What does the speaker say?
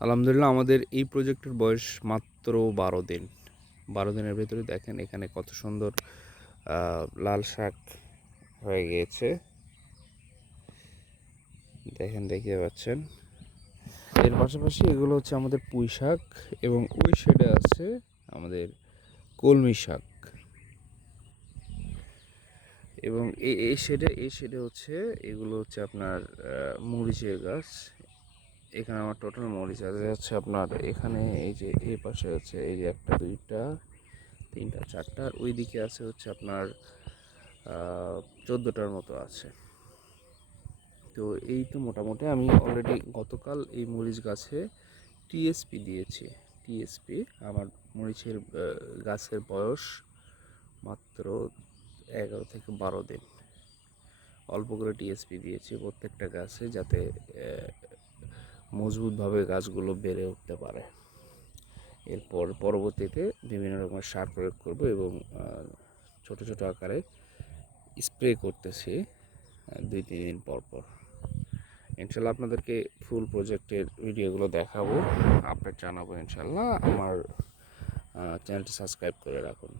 আলহামদুলিল্লাহ আমাদের এই প্রজেক্টের বয়স মাত্র 12 দিন। 12 দিনের ভেতরে দেখেন এখানে কত সুন্দর লাল শাক হয়ে গিয়েছে। দেখেন, দেখতে পাচ্ছেন। এর পাশাপাশি এগুলো হচ্ছে আমাদের পুঁই শাক, এবং ওই সাইডে আছে আমাদের কলমি শাক, এবং এই সাইডে হচ্ছে এগুলো হচ্ছে আপনার মরিচের গাছ। এখানে আমার টোটাল মরিচ আছে হচ্ছে আপনার, এখানে এই যে এই পাশে আছে এই যে 1টা 2টা 3টা 4টা, আর ওই দিকে আছে হচ্ছে আপনার 14টার মতো আছে। তো এই তো মোটামুটি আমি অলরেডি গতকাল এই মরিচ গাছে টিএসপি দিয়েছি। টিএসপি আমার মরিচের গাছের বয়স মাত্র 11 থেকে 12 দিন। অল্প করে টিএসপি দিয়েছি প্রত্যেকটা গাছে, যাতে মজবুতভাবে গাছগুলো বেড়ে উঠতে পারে। এরপর পরবর্তীতে বিভিন্ন রকমের সার প্রয়োগ করব, এবং ছোট ছোট আকারে স্প্রে করতেছি 2-3 দিন পর পর। ইনশাল্লাহ আপনাদেরকে ফুল প্রজেক্টের ভিডিওগুলো দেখাবো, আপডেট জানাবো ইনশাল্লাহ। আমার চ্যানেলটি সাবস্ক্রাইব করে রাখুন।